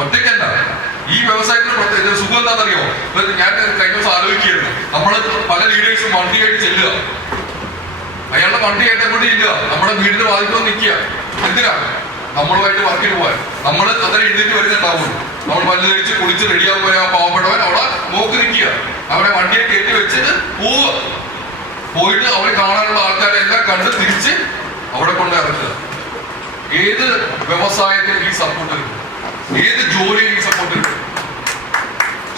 ഒറ്റയ്ക്കല്ല. ഈ വ്യവസായത്തിന് പ്രത്യേക സുഖം എന്താണെന്നറിയോ? ഞാൻ കഴിഞ്ഞ ദിവസം ആലോചിക്കുകയായിരുന്നു, നമ്മള് പല ലീഡേഴ്സും വണ്ടിയായിട്ട് ചെല്ലുക, അയാളുടെ വണ്ടിയായിട്ട് കൂടി ഇല്ല, നമ്മുടെ വീടിന് വാതിക്കോ നിൽക്കുക. എന്തിനാ? നമ്മളുമായിട്ട് വർക്കിന് പോകാൻ. നമ്മൾ അത്ര എഴുന്നേറ്റ് വരുന്നുണ്ടാവുള്ളൂ. നമ്മൾ പല്ല് കഴിച്ച് കുളിച്ച് റെഡിയാകും പോലെ ആ പാവപ്പെട്ടവൻ അവിടെ നോക്കി നിൽക്കുക, അവനെ വണ്ടിയെ കയറ്റി വെച്ചിട്ട് പോവുക. പോയിട്ട് അവന് കാണാനുള്ള ആൾക്കാരെ എല്ലാം കണ്ട് തിരിച്ച് അവിടെ കൊണ്ട് ഇറക്കുക. ഏത് വ്യവസായത്തിൽ ഈ സപ്പോർട്ട് കിട്ടും? ഏത് ജോലിയിൽ ഈ സപ്പോർട്ട് കിട്ടും?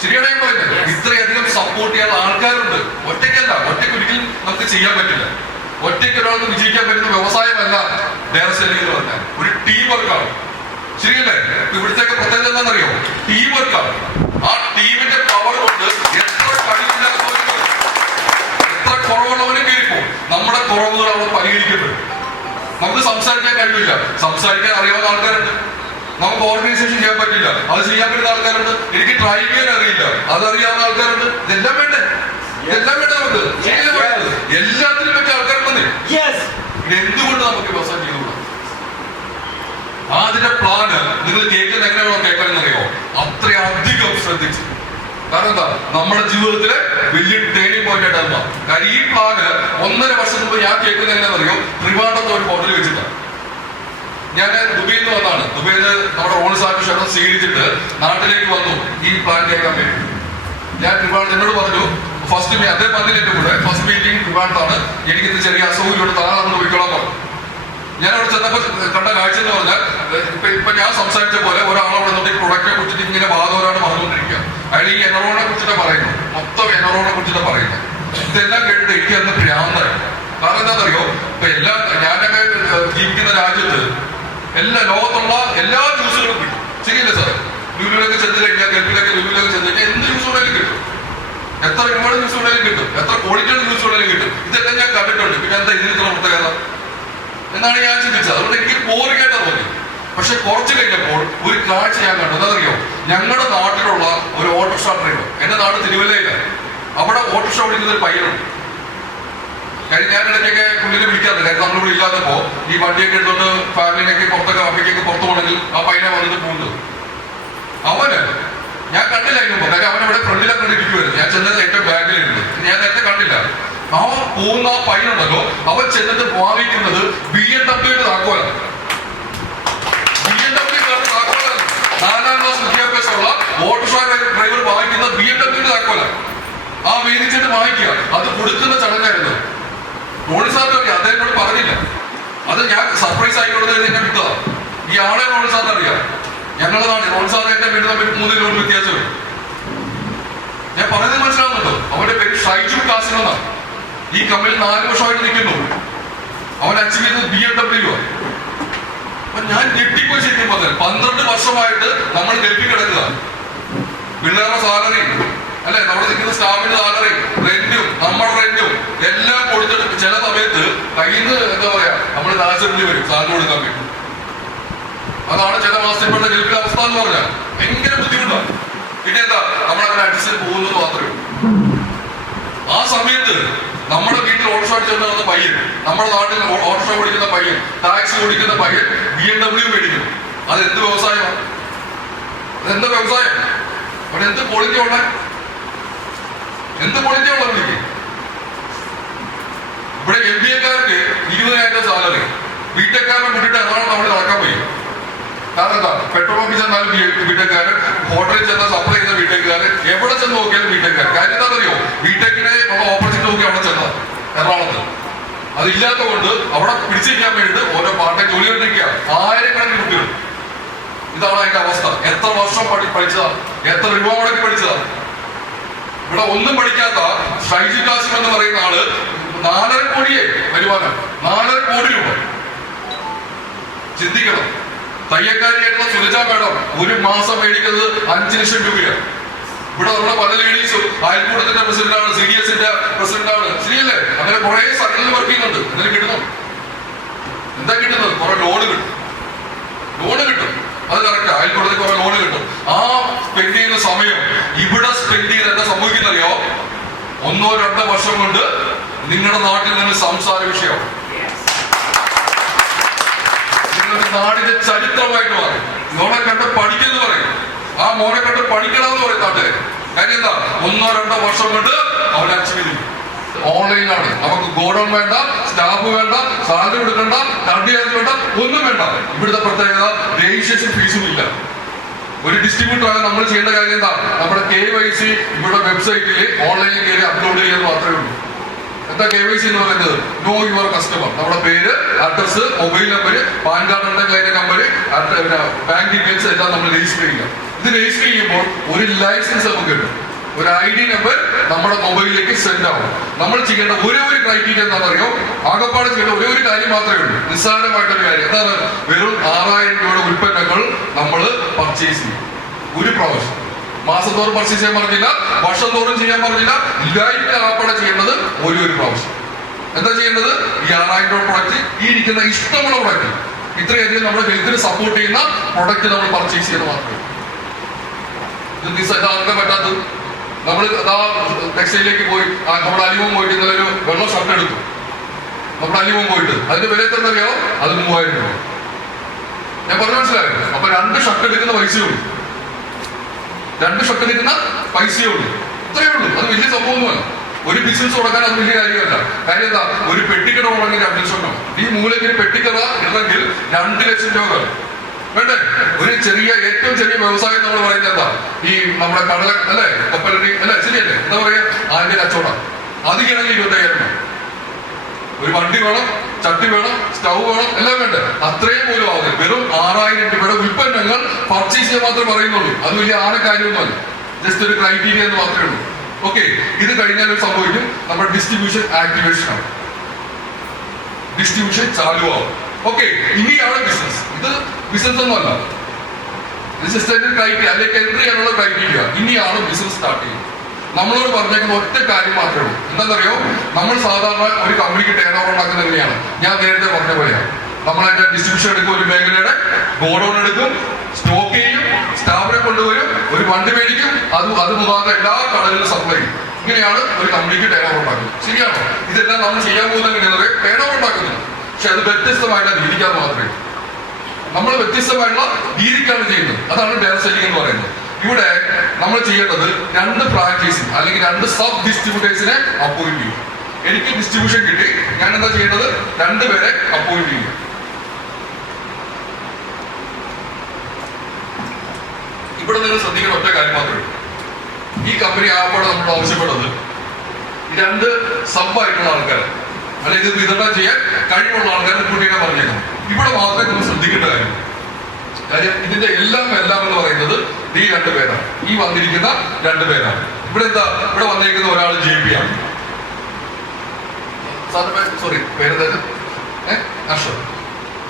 ശരിയാണ് ഞാൻ പറയുന്നത്. ഇത്രയധികം സപ്പോർട്ട് ചെയ്യാൻ ആൾക്കാരുണ്ട്. ഒറ്റയ്ക്കല്ല, ഒറ്റയ്ക്ക് ഒരിക്കലും നമുക്ക് ചെയ്യാൻ പറ്റില്ല. ഒറ്റയ്ക്ക് ഒരാൾക്ക് വിജയിക്കാൻ പറ്റുന്ന വ്യവസായമല്ല ഡയറക്ട് സെല്ലിംഗ് എന്ന് പറഞ്ഞാൽ. ഒരു ടീം വർക്കാണ്. ശരിയല്ലേ? ഇവിടുത്തേക്ക് പ്രത്യേകത എന്താണെന്നറിയോ? ടീം വർക്കാണ്. ആ ടീമിന്റെ പവർ കൊണ്ട് എത്ര കഴിവില്ലാത്തവരും എത്ര കുറവുള്ളവരും കയറിപ്പോ നമ്മുടെ കുറവുകൾ അവിടെ പരിഹരിക്കപ്പെടും. നമുക്ക് സംസാരിക്കാൻ കഴിവില്ല, സംസാരിക്കാൻ അറിയാവുന്ന ആൾക്കാരുണ്ട്. നമുക്ക് ഓർഗനൈസേഷൻ ചെയ്യാൻ പറ്റില്ല, അത് ചെയ്യാൻ പറ്റുന്ന ആൾക്കാരുണ്ട്. എനിക്ക് ഡ്രൈവ് ചെയ്യാൻ അറിയില്ല, അതറിയാവുന്ന ആൾക്കാരുണ്ട്. ഇതെല്ലാം വേണ്ടേ? ഇതെല്ലാം വേണ്ട നമുക്ക്. എല്ലാത്തിനും പറ്റിയ ആൾക്കാരുണ്ടെന്നേ. എന്തുകൊണ്ട് നമുക്ക് വ്യവസായം ചെയ്തുകൂടാ? അതിന്റെ പ്ലാന് നിങ്ങൾ കേൾക്കുന്ന എങ്ങനെയാണോ കേൾക്കാനെന്നറിയോ? അത്രയധികം ശ്രദ്ധിച്ചു. കാരണം എന്താ? നമ്മുടെ ജീവിതത്തിലെ വലിയ ടേണിംഗ് പോയിന്റ് ആയിട്ടാണ്. കാര്യം ഈ പ്ലാന് 1.5 വർഷം മുമ്പ് ഞാൻ കേൾക്കുന്ന എങ്ങനെയാണെന്നറിയോ? ട്രിവാൻഡ്രത്ത് ഒരു ഹോട്ടലിൽ വെച്ചിട്ടാണ്. ഞാൻ ദുബൈയിൽ നിന്ന് വന്നാണ്. ദുബൈയിൽ നിന്ന് നമ്മുടെ റോഡ് സാഹിബ് ക്ഷണം സ്വീകരിച്ചിട്ട് നാട്ടിലേക്ക് വന്നു ഈ പ്ലാൻ കേൾക്കാൻ വേണ്ടി. ഞാൻ ട്രിവാൻഡ്രം എന്നോട് പറഞ്ഞു, ഫസ്റ്റ് അദ്ദേഹം വന്നിട്ട് എന്റെ കൂടെ ഫസ്റ്റ് മീറ്റിംഗ് ട്രിവാൻഡ്രത്താണ്, എനിക്കിത് ചെറിയ അസുഖമില്ലോട്ട് താഴെ നമ്മൾ പോയിക്കോളാൻ പറഞ്ഞു. ഞാൻ അവിടെ ചെന്നപ്പോൾ കണ്ട കാഴ്ച എന്ന് പറഞ്ഞാൽ, ഇപ്പൊ ഞാൻ സംസാരിച്ച പോലെ ഒരാളവിടെ നിന്നിട്ട് ഈ പ്രൊഡക്റ്റിനെ കുറിച്ചിട്ട് ഇങ്ങനെ വാദവരാണ് പറഞ്ഞുകൊണ്ടിരിക്കുക. അയാൾ ഈ എനറോണിനെ കുറിച്ചിട്ട് പറയുന്നു, മൊത്തം എനറോണിനെ കുറിച്ചിട്ട് പറയുന്നത്. ഇതെല്ലാം കേട്ടിട്ട് എനിക്ക് അന്ന് ഭ്രാന്തായി. കാരണം എന്താണെന്നറിയോ? ഇപ്പൊ ഞാനൊക്കെ ജീവിക്കുന്ന രാജ്യത്ത് ലോകത്തുള്ള എല്ലാ ജ്യൂസുകളും കിട്ടും. ശരിയല്ലേ സാർ? ലുലുവിലൊക്കെ ചെന്ന് കഴിഞ്ഞാൽ, ഗൾഫിലൊക്കെ ലുലുവിലൊക്കെ ചെന്ന് കഴിഞ്ഞാൽ എന്ത് ജ്യൂസ് വേണേലും കിട്ടും. എത്ര ഒരുപാട് ജ്യൂസ് വേണേലും കിട്ടും, എത്ര ക്വാളിറ്റിയുള്ള ജ്യൂസ് വേണേലും കിട്ടും. ഇതെല്ലാം ഞാൻ കണ്ടിട്ടുണ്ട്. പിന്നെ എന്താ ഇതിനുള്ള പ്രത്യേകത എന്നാണ് ഞാൻ ചിന്തിച്ചത്. അതുകൊണ്ട് എനിക്ക് ബോറിംഗായിട്ടാ തോന്നി. പക്ഷെ കുറച്ച് കഴിഞ്ഞപ്പോൾ ഒരു കാഴ്ച ഞാൻ കണ്ടു. എന്താണെന്നറിയോ? ഞങ്ങളുടെ നാട്ടിലുള്ള ഒരു ഓട്ടോറിക്ഷ ഡ്രൈവർ, എന്റെ നാട് തിരുവല്ലയിലാണ്, അവിടെ ഓട്ടോറിക്ഷ ഓടിക്കുന്ന ഒരു പയ്യനുണ്ട്. കാര്യം ഞാൻ ഇടയ്ക്കൊക്കെ പുള്ളിനെ വിളിക്കാറുണ്ട്. കാര്യം നമ്മളിവിടെ ഇല്ലാത്തപ്പോ ഈ വണ്ടിയൊക്കെ എടുത്തോണ്ട് ഫാമിലിനൊക്കെ പുറത്തൊക്കെ അമ്മയ്ക്കൊക്കെ പുറത്തു പോകണമെങ്കിൽ ആ പയ്യനെ വന്നിട്ട് പോകുന്നത്. അവന് ഞാൻ കണ്ടില്ല അതിനുമ്പോ. കാര്യം അവനവിടെ ഫ്രണ്ടിലൊക്കെ ഇരിക്കുമായിരുന്നു. ഞാൻ ചെന്നത് ഏറ്റവും ബാക്കിലുണ്ട്. ഞാൻ നേരത്തെ കണ്ടില്ല. അവൻ പോകുന്ന ആ പയ്യനുണ്ടല്ലോ, അവൻ ചെന്നിട്ട് വാങ്ങിക്കുന്നത് BMW താക്കോലാണ്. BMW താക്കോലാണ്. 4ാം ക്ലാസ് വിദ്യാഭ്യാസമുള്ള ഓട്ടോറിക്ഷ ഡ്രൈവർ വാങ്ങിക്കുന്ന BMW താക്കോലാണ്. ആ വേദിച്ചിട്ട് വാങ്ങിക്കുക. അത് കൊടുക്കുന്ന ചടങ്ങായിരുന്നു. റോണി സാറിന് അറിയാം, അദ്ദേഹത്തോട് പറഞ്ഞില്ല. അത് ഞാൻ സർപ്രൈസ് ആയിക്കോട്ടെ എന്നെ വിട്ടതാണ്. ഈ ആളെ റോണി സാറിന് അറിയാം. ഞങ്ങളുടെ നാട്ടിൽ റോണി സാറിന് എന്റെ വീട് തമ്മിൽ 3 കിലോമീറ്റർ വ്യത്യാസമുണ്ട്. ഞാൻ പറയുന്നത് മനസ്സിലാവുന്നുണ്ടോ? അവന്റെ പേര് ഷൈജു കാസിം എന്നാണ്. ഈ കമ്പനി 4 വർഷമായിട്ട് നിൽക്കുന്നു. അവൻ അച്ചീവ് ചെയ്തത് BMW. അപ്പൊ ഞാൻ ഞെട്ടിപ്പോയി ശരിക്കും പറഞ്ഞാൽ. 12 വർഷമായിട്ട് നമ്മൾ ഗൾഫിൽ കിടക്കുക. പിള്ളേരുടെ സാലറി അല്ലെ, നമ്മുടെ നിൽക്കുന്ന സ്റ്റാഫിന്റെ സാലറി, റെന്റും നമ്മുടെ റെന്റും എല്ലാം കൊടുത്തിട്ട് ചില സമയത്ത് കയ്യിൽ നിന്ന് എന്താ പറയാ നമ്മൾ നാശപ്പെടി വരും സാധനം കൊടുക്കാൻ വേണ്ടി. അതാണ് ചില മാസത്തിൽപ്പെട്ട ഗൾഫിലെ അവസ്ഥ എന്ന് പറഞ്ഞാൽ. ഭയങ്കര ബുദ്ധിമുട്ടാണ്. പിന്നെ എന്താ, നമ്മളങ്ങനെ അഡ്ജസ്റ്റ് പോകുന്നത് മാത്രമേ ഉള്ളൂ. ആ സമയത്ത് നമ്മുടെ വീട്ടിൽ ഓട്ടോറിക്ഷ അടിച്ചുകൊണ്ട് വന്ന പയ്യൻ, നമ്മുടെ നാട്ടിൽ ഓട്ടോറിക്ഷ ഓടിക്കുന്ന പയ്യൻ, ടാക്സി ഓടിക്കുന്ന പയ്യൻ BMW മേടിക്കും. അതെന്ത് വ്യവസായമാണ്? അതെന്ത് വ്യവസായം? അവിടെ എന്ത് ക്വാളിറ്റി ഉള്ള, എന്ത് ക്വാളിറ്റി ഉള്ള വിളിക്ക്? ഇവിടെ MBA-കാർക്ക് 20,000 സാലറി, ബിടെക്കാരനെ വിട്ടിട്ട് എറണാകുളം നമ്മൾ നടക്കാൻ പോയി. കാരണം എന്താ? പെട്രോൾ പമ്പിൽ ചെന്നാലും ബിടെക്കാരൻ, ഹോട്ടലിൽ ചെന്നാൽ സപ്ലൈ ചെയ്യുന്ന ബിടെക്കാരൻ, എവിടെ ചെന്ന് നോക്കിയാലും ബിടെക്കാരൻ. കാര്യം എന്താണെന്നറിയോ? ബിടെക്കിനെ നമ്മൾ ഓപ്പർച്യൂണിറ്റി നോക്കി അവിടെ ചെന്നാൽ എറണാകുളത്ത് അതില്ലാത്ത കൊണ്ട് അവിടെ പിടിച്ചിരിക്കാൻ വേണ്ടിയിട്ട് ഓരോ പാർട്ടി ജോലി കൊണ്ടിരിക്കുക. 1000-കണക്കിന് കുട്ടികൾ. ഇതാണ് അതിന്റെ അവസ്ഥ. എത്ര വർഷം പഠിച്ചതാണ്, എത്ര രൂപ മുടക്കി പഠിച്ചതാണ്. ഇവിടെ ഒന്നും പഠിക്കാത്ത ഷൈജു കാസിം എന്ന് പറയുന്ന ആള് 4.5 കോടിയെ വരുമാനം, 4.5 കോടി രൂപ. ചിന്തിക്കണം. തയ്യക്കാരിയായിട്ടുള്ള സുരജ മേഡം ഒരു മാസം മേടിക്കുന്നത് 5 ലക്ഷം രൂപയാണ്. ഇവിടെ നമ്മുടെ പല ലേഡീസും അയൽക്കൂട്ടത്തിന്റെ പ്രസിഡന്റാണ്, CDS-ന്റെ പ്രസിഡന്റാണ്. ശരിയല്ലേ? അങ്ങനെ കുറെ സർക്കിളിൽ വർക്ക് ചെയ്യുന്നുണ്ട്. എന്തെങ്കിലും കിട്ടുന്നു? എന്താ കിട്ടുന്നത്? കുറെ ലോണ് കിട്ടും. അത് കറക്റ്റ്. അയൽക്കൂട്ടത്തിൽ കുറെ ലോണ് കിട്ടും. ആ സ്പെൻഡ് ചെയ്യുന്ന സമയം ഇവിടെ സ്പെൻഡ് ചെയ്ത് എന്താ സംഭവിക്കുന്നറിയോ? 1-2 വർഷം കൊണ്ട് നിങ്ങളുടെ നാട്ടിൽ നിന്ന് സംസാര വിഷയമാണ്. നിങ്ങളുടെ നാടിന്റെ ചരിത്രമായിട്ട് മാറി. ലോണെ കണ്ട് പഠിക്കുന്നു പറയും. മോനെ കണ്ട് പഠിക്കണമെന്ന് പറയും നാട്ടുകാർ. കാര്യം എന്താ, 1-2 വർഷം കൊണ്ട് അവൻ അച്ചീവ് ചെയ്യും. ഓൺലൈനാണ്, നമുക്ക് ഗോഡൗൺ വേണ്ട, സ്റ്റാഫ് വേണ്ട, സാലറി എടുക്കണ്ട, കറണ്ട് ചാർജ് വേണ്ട, ഒന്നും വേണ്ട. ഇവിടുത്തെ പ്രത്യേകത രജിസ്ട്രേഷൻ ഫീസും ഇല്ല. ഒരു ഡിസ്ട്രിബ്യൂട്ടർ ആകാൻ നമ്മൾ ചെയ്യേണ്ട കാര്യം എന്താ, നമ്മുടെ KYC ഇവിടെ വെബ്സൈറ്റിൽ ഓൺലൈനിൽ കയറി അപ്ലോഡ് ചെയ്യാൻ മാത്രമേ ഉള്ളൂ. എന്താ KYC എന്ന് പറയുന്നത്? No your customer. നമ്മുടെ പേര്, address, mobile number, pan card ഉണ്ടെങ്കിൽ അതിന്റെ നമ്പർ, ബാങ്ക് ഡീറ്റെയിൽസ് എല്ലാം നമ്മൾ രജിസ്റ്റർ ചെയ്യുക. ഇത് രജിസ്റ്റർ ചെയ്യുമ്പോൾ ഒരു ലൈസൻസ് നമുക്ക് കിട്ടും, ഒരു ID നമ്പർ നമ്മുടെ മൊബൈലിലേക്ക് സെൻഡ് ആവും. നമ്മൾ ചെയ്യേണ്ട ഒരു ക്രൈറ്റീരിയ എന്താണെന്നറിയോ? ആകപ്പാട് ചെയ്യേണ്ട ഒരു കാര്യം മാത്രമേ ഉള്ളൂ, നിസ്സാരമായിട്ടൊരു കാര്യം. എന്താണ്? വെറും 6000 രൂപയുടെ ഉൽപ്പന്നങ്ങൾ നമ്മൾ പർച്ചേസ് ചെയ്യും ഒരു പ്രാവശ്യം. മാസത്തോറും പർച്ചേസ് ചെയ്യാൻ പറഞ്ഞില്ല, വർഷം തോറും ചെയ്യാൻ പറഞ്ഞില്ല. ലൈറ്റ് ആകപ്പാടെ ചെയ്യേണ്ടത് ഒരു പ്രാവശ്യം. എന്താ ചെയ്യേണ്ടത്? ഈ 6000 രൂപ പ്രൊഡക്റ്റ്, ഈ ഇരിക്കുന്ന ഇഷ്ടമുള്ള പ്രൊഡക്റ്റ്, ഇത്രയധികം നമ്മുടെ ഹെൽത്തിനെ സപ്പോർട്ട് ചെയ്യുന്ന പ്രൊഡക്റ്റ് നമ്മൾ പർച്ചേസ് ചെയ്യുന്നത് മാത്രമേ. ഇതാക്കാൻ പറ്റാത്തത്, നമ്മൾ ടെക്സ്റ്റൈലിലേക്ക് പോയി നമ്മുടെ അലിമോൻ പോയിട്ട് ഇന്നലെ ഒരു വെള്ള ഷർട്ട് എടുത്തു. നമ്മുടെ അലിമോൻ പോയിട്ട് അതിന്റെ വില എത്ര അറിയാമോ? അത് 3000 രൂപ. ഞാൻ പറഞ്ഞു മനസ്സിലായോ? അപ്പൊ 2 ഷർട്ട് എടുക്കുന്ന പൈസയുള്ളൂ, 2 ഷർട്ട് എടുക്കുന്ന പൈസയുള്ളൂ, ഇത്രയേ ഉള്ളൂ. അത് വലിയ സംഭവമൊന്നുമല്ല. ഒരു ബിസിനസ് തുടങ്ങാൻ അത് വലിയ കാര്യമല്ല. കാര്യം എന്താ, ഒരു പെട്ടിക്കട തുടങ്ങി 2 ലക്ഷം രൂപ. ഈ മൂലയ്ക്ക് പെട്ടിക്കട ഉണ്ടെങ്കിൽ 2 ലക്ഷം രൂപ വേണ്ടേ? ഒരു ഏറ്റവും ചെറിയ വ്യവസായം നമ്മൾ പറയുന്നത് എന്താ? ഈ നമ്മുടെ കടല അല്ലെ, കപ്പലണ്ടി അല്ലെ, ശരിയല്ലേ? എന്താ പറയാ, അതിന്റെ കച്ചവടം. അതിനാണെങ്കിൽ 25,000 വേണം. ഒരു വണ്ടി വേണം, ചട്ടി വേണം, സ്റ്റൗ വേണം, എല്ലാം വേണ്ടേ? അത്രയും പോലും ആവുന്നത്. വെറും 6000 രൂപയുടെ ഉൽപ്പന്നങ്ങൾ പർച്ചേസ് ചെയ്യാൻ മാത്രമേ പറയുന്നുള്ളൂ. അത് വലിയ കാര്യമൊന്നുമല്ല, ജസ്റ്റ് ഒരു ക്രൈറ്റീരിയ എന്ന് മാത്രമേ ഉള്ളൂ. ഓക്കെ, ഇത് കഴിഞ്ഞാൽ സംഭവിക്കും, നമ്മുടെ ഡിസ്ട്രിബ്യൂഷൻ ആക്ടിവേഷൻ ആണ്, ഡിസ്ട്രിബ്യൂഷൻ ചാലുവാകും. ഓക്കെ, ഇനിയാണ് ബിസിനസ്. ഇത് ബിസിനസ് ഒന്നുമല്ല, ക്രൈറ്റീരിയ അല്ലെങ്കിൽ എൻട്രി ചെയ്യാനുള്ള ക്രൈറ്റീരിയ. ഇനിയാണ് ബിസിനസ് സ്റ്റാർട്ട് ചെയ്യുന്നത്. നമ്മളോട് പറഞ്ഞേക്കുന്ന ഒറ്റ കാര്യം മാത്രമേ ഉള്ളൂ. എന്താണെന്നറിയോ? നമ്മൾ സാധാരണ ഒരു കമ്പനിക്ക് ടേൺ ഓവർ ഉണ്ടാക്കുന്നത് എങ്ങനെയാണ്? ഞാൻ നേരത്തെ പറഞ്ഞ പോലെയാണ്. നമ്മൾ അതിന്റെ ഡിസ്ട്രിബ്യൂഷൻ എടുക്കും, ഒരു മേഖലയുടെ ഗോഡൌൺ എടുക്കും, സ്റ്റോക്ക് ചെയ്യും, സ്റ്റാഫിനെ കൊണ്ടുവരും, ഒരു വണ്ടി മേടിക്കും, അത് മുഖാന്തരം എല്ലാ കടകളിലും സപ്ലൈ ചെയ്യും. ഇങ്ങനെയാണ് ഒരു കമ്പനിക്ക് ടേൺ ഓവർ ഉണ്ടാക്കുന്നത്. ശരിയാണോ? ഇതെല്ലാം നമ്മൾ ചെയ്യാൻ പോകുന്നത് എങ്ങനെയാണ്? ടേൺ ഓവർ ഉണ്ടാക്കുന്നില്ല, പക്ഷെ അത് വ്യത്യസ്തമായിട്ടുള്ള രീതിക്കാൻ മാത്രമേ. നമ്മൾ വ്യത്യസ്തമായിട്ടുള്ള രീതിക്കാണ് ചെയ്യുന്നത്. അതാണ് ഡയറക്ട് സെല്ലിംഗ് എന്ന് പറയുന്നത്. ഇവിടെ നമ്മൾ ചെയ്യേണ്ടത് 2 ഫ്രാഞ്ചൈസിങ് അല്ലെങ്കിൽ 2 സബ് ഡിസ്ട്രിബ്യൂട്ടേഴ്സിനെ അപ്പോയിന്റ് ചെയ്യും. എനിക്ക് ഡിസ്ട്രിബ്യൂഷൻ കിട്ടി, ഞാൻ എന്താ ചെയ്യേണ്ടത്? 2 പേരെ അപ്പോയിന്റ് ചെയ്യും. ഇവിടെ നിങ്ങൾ ശ്രദ്ധിക്കുന്ന ഒറ്റ കാര്യം മാത്രമേ ഉള്ളൂ. ഈ കമ്പനി ആകപ്പാടെ നമ്മൾ ആവശ്യപ്പെടുന്നത് 2 സബായിട്ടുള്ള ആൾക്കാർ, അല്ലെങ്കിൽ ഇത് വിതരണം ചെയ്യാൻ കഴിവുള്ള ആൾക്കാരെ കൂട്ടിയാണ് പറഞ്ഞേക്കുന്നത്. ഇവിടെ മാത്രമേ നമ്മൾ ശ്രദ്ധിക്കേണ്ട കാര്യം ഇതിന്റെ എല്ലാം എന്ന് പറയുന്നത് ഈ 2 പേരാണ്, ഈ വന്നിരിക്കുന്ന 2 പേരാണ്. ഇവിടെ വന്നിരിക്കുന്ന ഒരാൾ JP ആണ്. സോറി, പേരെന്തായാലും അശോക്.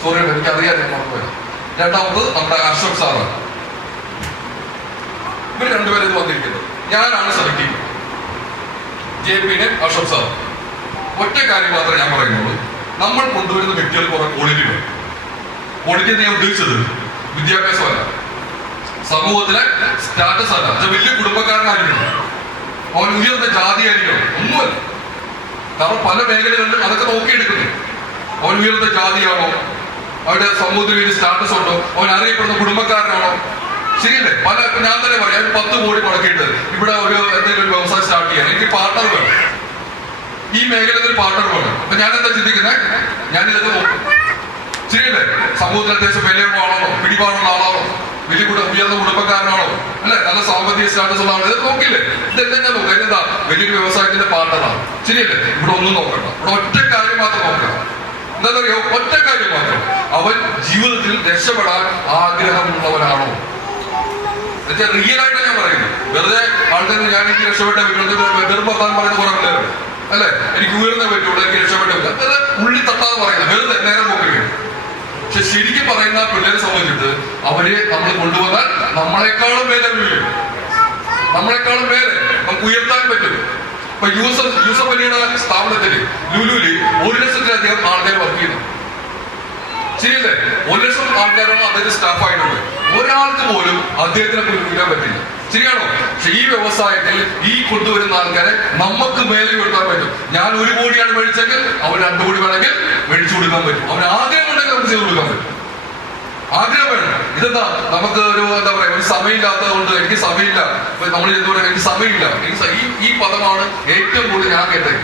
സോറി, എനിക്കറിയാം, ഞാൻ മറന്നുപോയത്. രണ്ടാമത് നമ്മുടെ അശോക് സാറാണ്. ഇവർ 2 പേരും ഇത് വന്നിരിക്കുന്നത്. ഞാനാണ് സെലക്ട് ചെയ്യുന്നത്, JP-നെ അശോക് സാർ. ഒറ്റ കാര്യം മാത്രമേ ഞാൻ പറയുന്നുള്ളൂ, നമ്മൾ കൊണ്ടുവരുന്ന വ്യക്തികൾ കുറെ ക്വാളിറ്റി വേണം. ക്വാളിറ്റി ഞാൻ ഉദ്ദേശിച്ചത് വിദ്യാഭ്യാസമല്ല, സമൂഹത്തിലെ സ്റ്റാറ്റസ് അല്ല, വലിയ കുടുംബക്കാരനായിരിക്കണം, അവൻ ഉയർന്ന ജാതി ആയിരിക്കണം, ഒന്നുമല്ല. കാരണം പല മേഖലകളിലും അതൊക്കെ നോക്കിയെടുക്കുന്നു. അവൻ ഉയർന്ന ജാതിയാണോ, അവരുടെ സമൂഹത്തിൽ വലിയ സ്റ്റാറ്റസ് ഉണ്ടോ, അവൻ അറിയപ്പെടുന്ന കുടുംബക്കാരനാണോ, ശരിയല്ലേ? ഞാൻ തന്നെ പറയാം, 10 കോടി മുടക്കിയിട്ട് ഇവിടെ എന്തെങ്കിലും ഒരു വ്യവസായം സ്റ്റാർട്ട് ചെയ്യാൻ എനിക്ക് പാർട്ണർ വേണം, ഈ മേഖലയിൽ ഒരു പാർട്ണർ വേണം. അപ്പൊ ഞാൻ എന്താ ചിന്തിക്കുന്നത്? ഞാൻ ഇതൊക്കെ നോക്കും, ശരിയല്ലേ? സമൂഹത്തിൽ അത്യാവശ്യം വിലയുള്ള ആളാണോ, പിടിപാടുള്ള ആളാണോ, വലിയ ഉയർന്ന കുടുംബക്കാരനാണോ, അല്ലെ, നല്ല സാമ്പത്തിക സ്റ്റാറ്റസ് ഉള്ള ആളോ, ഇതൊക്കെ നോക്കില്ലേ? ഇതെല്ലാം ഞാൻ നോക്കാം. എന്താ, വലിയൊരു വ്യവസായത്തിന്റെ പാർട്ണറാണ്, ശരിയല്ലേ? ഇവിടെ ഒന്നും നോക്കണ്ട, ഇവിടെ ഒറ്റ കാര്യം മാത്രം നോക്കാം. എന്താണെന്നറിയോ? ഒറ്റ കാര്യം മാത്രം, അവൻ ജീവിതത്തിൽ രക്ഷപ്പെടാൻ ആഗ്രഹമുള്ളവനാണോ? റിയൽ ആയിട്ട് ഞാൻ പറയുന്നത്, വെറുതെ ആൾക്കാർ ഞാൻ എനിക്ക് രക്ഷപ്പെട്ടേ പറ്റുള്ളൂ, വെറും വർത്താനം പറയുന്ന കുറെ പിള്ളേർ അല്ലെ, എനിക്ക് ഉയർന്നേ പറ്റുള്ളൂ, എനിക്ക് രക്ഷപ്പെട്ടേ പറ്റില്ല, അതായത് ഉള്ളി തട്ടാതെ പറയുന്നത്, വെറുതെ നേരം പോക്കുകയാണ്. പക്ഷെ ശരിക്കും പറയുന്ന പിള്ളേരെ സംബന്ധിച്ചിട്ട് അവരെ നമ്മൾ കൊണ്ടുവന്നാൽ നമ്മളെക്കാളും മേലെ വീഴും, നമ്മളെക്കാളും മേലെ നമുക്ക് ഉയർത്താൻ പറ്റും. ഇപ്പൊ യൂസഫ് അലിയുടെ സ്ഥാപനത്തില് ലുലുവില് 1 ലക്ഷത്തിലധികം ആൾക്കാർ വർക്ക് ചെയ്യുന്നു, ശരിയല്ലേ? 1 ലക്ഷം ആൾക്കാരാണ് അദ്ദേഹത്തെ സ്റ്റാഫായിട്ടുള്ളത്. ഒരാൾക്ക് പോലും അദ്ദേഹത്തിനെ വിൽക്കാൻ പറ്റില്ല, ശരിയാണോ? പക്ഷെ ഈ വ്യവസായത്തിൽ ഈ കൊണ്ടുവരുന്ന ആൾക്കാരെ നമുക്ക് മേലെ കൊടുക്കാൻ പറ്റും. ഞാൻ 1 കോടിയാണ് മേടിച്ചെങ്കിൽ അവൻ 2 കോടി വേണമെങ്കിൽ മേടിച്ചു കൊടുക്കാൻ പറ്റും, അവൻ ആഗ്രഹം ഉണ്ടെങ്കിൽ നമുക്ക് ചെയ്ത് കൊടുക്കാൻ പറ്റും. ആഗ്രഹം വേണം. ഇതെന്താ നമുക്ക് ഒരു എന്താ പറയാ, ഒരു സമയമില്ലാത്തത് കൊണ്ട് എനിക്ക് സമയമില്ല, നമ്മൾ എന്തുകൊണ്ട് എനിക്ക് സമയമില്ല, ഈ പദമാണ് ഏറ്റവും കൂടുതൽ ഞാൻ കേട്ടത്.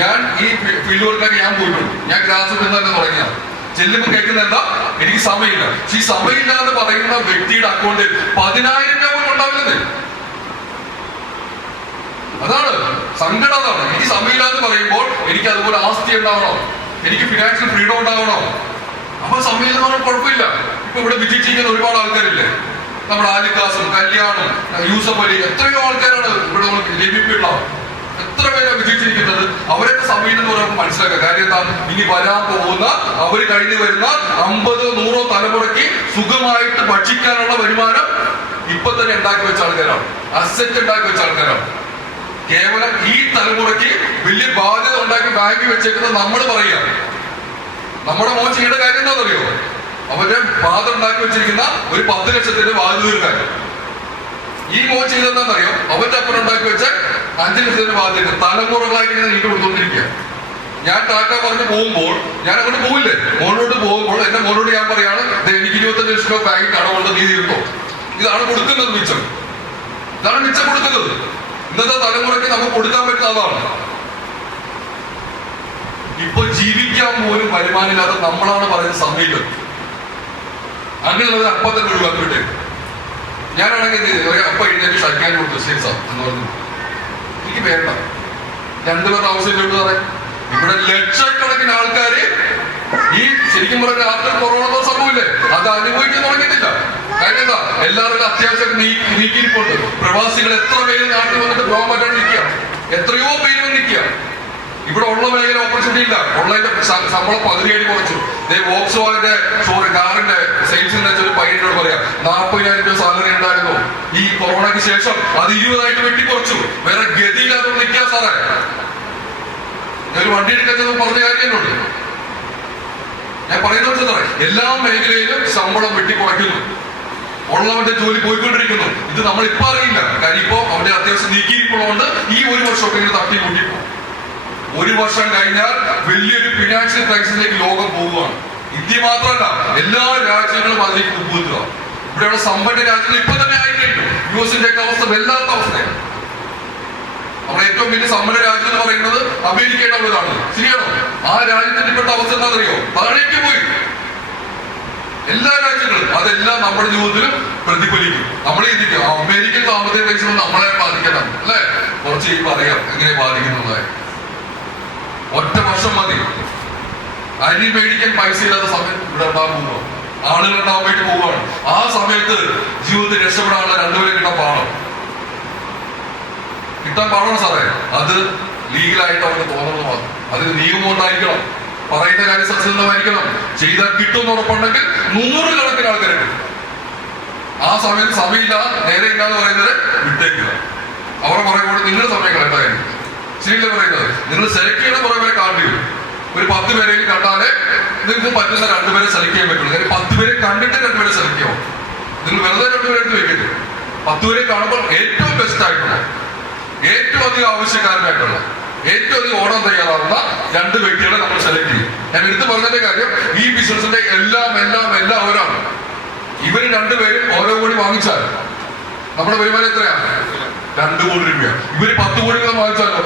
ഞാൻ ഈ ഫീൽഡ് വർക്കിലൊക്കെ ഞാൻ പോയിട്ടുണ്ട്. ഞാൻ ഗ്രാസ് റൂട്ടിൽ തന്നെ തുടങ്ങിയാണ്. ചെല്ലുമ്പോൾ കേൾക്കുന്ന എന്താ, എനിക്ക് സമയമില്ല. ഈ സമയമില്ല എന്ന് പറയുന്ന വ്യക്തിയുടെ അക്കൗണ്ടിൽ 10,000 രൂപ പോലും ഉണ്ടാവില്ലെന്ന്. അതാണ് സങ്കടം. അതാണ് എനിക്ക് സമയമില്ല എന്ന് പറയുമ്പോൾ എനിക്ക് അതുപോലെ ആസ്തി ഉണ്ടാവണം, എനിക്ക് ഫിനാൻഷ്യൽ ഫ്രീഡം ഉണ്ടാവണം. അപ്പൊ സമയം എന്ന് പറഞ്ഞാൽ കുഴപ്പമില്ല. ഇപ്പൊ ഇവിടെ വിജയിച്ചിരിക്കുന്ന ഒരുപാട് ആൾക്കാരില്ലേ, നമ്മുടെ ആലിക്കാസും കല്യാണും യൂസഫ് അലി, എത്രയോ ആൾക്കാരാണ് ഇവിടെ നമുക്ക് ലഭിപ്പിട്ടുള്ള, എത്ര പേരാണ് വിജയിച്ചിരിക്കുന്നത്. അവരൊക്കെ സമയം എന്ന് പറയുമ്പോൾ മനസ്സിലാക്കുക. കാര്യം എന്താ, ഇനി വരാൻ പോകുന്ന അവര് കഴിഞ്ഞു വരുന്ന 50, 100 തലമുറയ്ക്ക് സുഖമായിട്ട് ഭക്ഷിക്കാനുള്ള വരുമാനം ഇപ്പൊ തന്നെ ഉണ്ടാക്കി വെച്ച ആൾക്കാരാണ്, അസറ്റ് ഉണ്ടാക്കി വെച്ച ആൾക്കാരാണ്. കേവലം ഈ തലമുറയ്ക്ക് വലിയ ബാധ്യത ഉണ്ടാക്കി ബാങ്കിൽ വെച്ചേക്കുന്നത് നമ്മൾ പറയുക. നമ്മുടെ മോൻ ചെയ്യേണ്ട കാര്യം എന്താണെന്നറിയോ, അവന്റെ ഫാദർ ഉണ്ടാക്കി വെച്ചിരിക്കുന്ന ഒരു 10 ലക്ഷത്തിന്റെ ബാധ്യത തീർക്കാൻ. ഈ മോൻ ചെയ്തെന്താണെന്നറിയോ, അവന്റെ അപ്പൻ ഉണ്ടാക്കി വെച്ച 5 ലക്ഷത്തിന്റെ ബാധ്യത തലമുറകളായിട്ട് ഇങ്ങനെ നീട്ടി കൊടുത്തോണ്ടിരിക്കുക. ഞാൻ ടാറ്റ പറഞ്ഞ് പോകുമ്പോൾ ഞാൻ അങ്ങോട്ട് പോവില്ലേ, മോനോട്ട് പോകുമ്പോൾ എന്റെ മോനോട് ഞാൻ പറയാണ്, എനിക്ക് 25 ലക്ഷം രൂപ ബാങ്കിൽ കടമുണ്ട്, നീ തീർത്തോ. ഇതാണ് കൊടുക്കുന്നത് മിച്ചം, ഇതാണ് മിച്ചം കൊടുക്കുന്നത്. ഇന്നത്തെ തലമുറയ്ക്ക് നമുക്ക് കൊടുക്കാൻ പറ്റുന്ന അതാണ്. ഇപ്പൊ ജീവിക്കാൻ പോലും വരുമാനമില്ലാതെ നമ്മളാണ് പറയുന്നത് സമയത്ത്. അങ്ങനെയുള്ളത് അപ്പം തന്നെ ഒഴിവാക്കിയിട്ട് ഞാനാണെങ്കിൽ അപ്പൊ എഴുന്നേറ്റ് ഷൈക്കാൻ കൊടുത്തു, ശരി സാർ എന്ന് പറഞ്ഞു. എനിക്ക് വേണ്ട, 2 പേരുടെ ആവശ്യമില്ല പറയാൻ. ഇവിടെ ലക്ഷക്കണക്കിന് ആൾക്കാര് ഈ ശരിക്കും പറഞ്ഞ ആർക്കും കൊറോണ സംഭവമില്ലേ, അത് അനുഭവിക്കാൻ തുടങ്ങിയിട്ടില്ല. കാര്യം എന്താ, എല്ലാവരും അത്യാവശ്യം നീക്കിയിരിപ്പുണ്ട്. പ്രവാസികൾ എത്ര പേര് നാട്ടിൽ വന്നിട്ട് പോകാൻ പറ്റാണ്ട് നിൽക്കുക, എത്രയോ പേര് വന്ന് നിൽക്കുക. ഇവിടെ ഉള്ള മേഖല ഓപ്പർച്യൂണിറ്റി ഇല്ല, ഉള്ളതിന്റെ ശമ്പളം 10 കുറച്ചു. വോക്സ്വാഗന്റെ കാറിന്റെ സെയിൽസിന്റെ ഒരു പയ്യനോട് പറയാം, 40,000 രൂപ സാലറി ഉണ്ടായിരുന്നു, ഈ കൊറോണയ്ക്ക് ശേഷം അത് 20 വെട്ടിക്കുറച്ചു. വേറെ ഗതിയില്ലാതെ നിൽക്കുക സാറേ. ഞാനൊരു വണ്ടി എടുക്കുന്നത് പറഞ്ഞ കാര്യം എന്നോട് ഞാൻ പറയുന്നത് സാറേ, എല്ലാ മേഖലയിലും ശമ്പളം വെട്ടിക്കുറയ്ക്കുന്നു, ഉള്ളവന്റെ ജോലി പോയിക്കൊണ്ടിരിക്കുന്നു. ഇത് നമ്മൾ ഇപ്പൊ അറിയില്ല, കാര്യം ഇപ്പോ അവന്റെ അത്യാവശ്യം നീക്കിയിരിക്കുള്ളതുകൊണ്ട് ഈ 1 വർഷമൊക്കെ ഇങ്ങനെ തട്ടി കൂട്ടിപ്പോ. 1 വർഷം കഴിഞ്ഞാൽ വലിയൊരു ഫിനാൻഷ്യൽ ക്രൈസിസിലേക്ക് ലോകം പോവുകയാണ്. ഇന്ത്യ മാത്രമല്ല, എല്ലാ രാജ്യങ്ങളും അതിലേക്ക് മുമ്പുക. ഇവിടെയുള്ള സമ്പന്ന രാജ്യങ്ങൾ ഇപ്പൊ തന്നെ ആയിക്കഴിഞ്ഞു. യുഎസിന്റെ ഒക്കെ അവസ്ഥ വല്ലാത്ത അവസ്ഥയാണ്. നമ്മുടെ ഏറ്റവും വലിയ സമ്പന്ന രാജ്യം എന്ന് പറയുന്നത് അമേരിക്കയുടെ ഉള്ളതാണ്, ശരിയാണോ? ആ രാജ്യത്തിന്റെ ഇപ്പോഴത്തെ അവസ്ഥ എന്താണെന്നറിയോ, താഴേക്ക് പോയി. എല്ലാ രാജ്യങ്ങളും അതെല്ലാം നമ്മുടെ ജീവിതത്തിലും പ്രതിഫലിക്കും. നമ്മൾ ചിന്തിക്കും അമേരിക്കൻ സാമ്പത്തിക ക്രൈസിസ് നമ്മളെ ബാധിക്കണം അല്ലെ, കുറച്ച് പറയാം എങ്ങനെ ബാധിക്കുന്നതായി. 1 വർഷം മതി. അരി മേടിക്കാൻ പൈസ ഇല്ലാത്ത സമയം ഇവിടെ ഉണ്ടാകാൻ പോവുക, ആളുകൾ ഉണ്ടാകാൻ വേണ്ടി പോവുകയാണ്. ആ സമയത്ത് ജീവിതത്തിൽ രക്ഷപ്പെടാനുള്ള 2 പേരെ കിട്ടാൻ പാടാണ് സാറേ. അത് ലീഗലായിട്ട് അവർക്ക് തോന്നുന്നത് മാത്രം. അതിന് നിയമം ഉണ്ടായിരിക്കണം, പറയുന്ന കാര്യം സത്യസന്ധമായിരിക്കണം, ചെയ്താൽ കിട്ടുമെന്ന് ഉറപ്പുണ്ടെങ്കിൽ 100 കണക്കിന് ആൾക്കാരുണ്ട്. ആ സമയത്ത് സമയമില്ല, നേരെ ഇല്ലാന്ന് പറയുന്നത് വിട്ടേക്കുക. അവരെ പറയുമ്പോൾ നിങ്ങൾ സമയം കളയണ്ടായിരുന്നു, ശരിയല്ലേ പറയുന്നത്? നിങ്ങൾ സെലക്ട് ചെയ്യണം, കുറെ പേരെ കാണേണ്ടി വരും. ഒരു 10 പേരെയും കണ്ടാലേ നിങ്ങൾക്ക് പറ്റുന്ന 2 പേരെ സെലക്ട് ചെയ്യാൻ പറ്റുള്ളൂ. കാര്യം 10 പേരെ കണ്ടിട്ട് 2 പേരെ സെലക്ട് ചെയ്യാം. നിങ്ങൾ വെറുതെ 2 പേരെ എടുത്ത് വെക്കരുത്. 10 പേരെ കാണുമ്പോൾ ഏറ്റവും ബെസ്റ്റ് ആയിട്ടുള്ള, ഏറ്റവും അധികം ആവശ്യക്കാരനായിട്ടുള്ള, ഏറ്റവും അധികം ഓടാൻ തയ്യാറാവുന്ന 2 വ്യക്തികളെ നമ്മൾ സെലക്ട് ചെയ്യും. ഞാൻ എടുത്ത് പറഞ്ഞതിന്റെ കാര്യം, ഈ ബിസിനസിന്റെ എല്ലാം അവരാണ്. ഇവര് 2 പേരും ഓരോ കോടി വാങ്ങിച്ചാൽ നമ്മുടെ വരുമാനം എത്രയാണ്? 2 കോടി രൂപയാണ്. ഇവര് 10 കോടി വാങ്ങിച്ചാലോ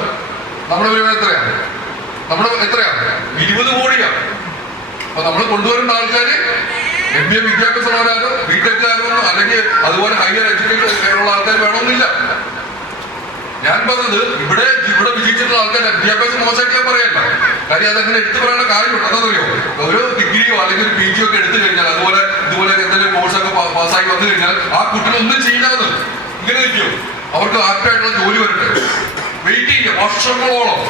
നമ്മുടെ വരുമാനം എത്രയാണ്? നമ്മുടെ എത്രയാണ്? 20 കോടിയാണ്. അപ്പൊ നമ്മൾ കൊണ്ടുവരുന്ന ആൾക്കാര് MBA വിദ്യാഭ്യാസമുള്ളവരാരോ ബിടെക്കാരോ അല്ലെങ്കിൽ അതുപോലെ ഹയർ എഡ്യൂക്കേഷൻ ഉള്ള ആൾക്കാർ വേണമെന്നില്ല. ഞാൻ പറഞ്ഞത് ഇവിടെ വിജയിച്ചിട്ടുള്ള ആൾക്കാരുടെ വിദ്യാഭ്യാസം മോശമായിട്ട് ഞാൻ പറയല്ല. കാര്യം അതങ്ങനെ എടുത്തു പറയേണ്ട കാര്യമുണ്ട്. എന്താണെന്നറിയോ, ഒരു ഡിഗ്രിയോ അല്ലെങ്കിൽ ഒരു PG ഒക്കെ എടുത്തു കഴിഞ്ഞാൽ, ഇതുപോലെ എന്തെങ്കിലും കോഴ്സൊക്കെ പാസ്സായി വന്നു കഴിഞ്ഞാൽ ആ കുട്ടികളൊന്നും ചെയ്യില്ലാന്ന് ഇങ്ങനെ നിൽക്കും. അവർക്ക് ആക്റ്റായിട്ടുള്ള ജോലി വരട്ടെ, വെയിറ്റ് ചെയ്യുക വർഷങ്ങളോളം.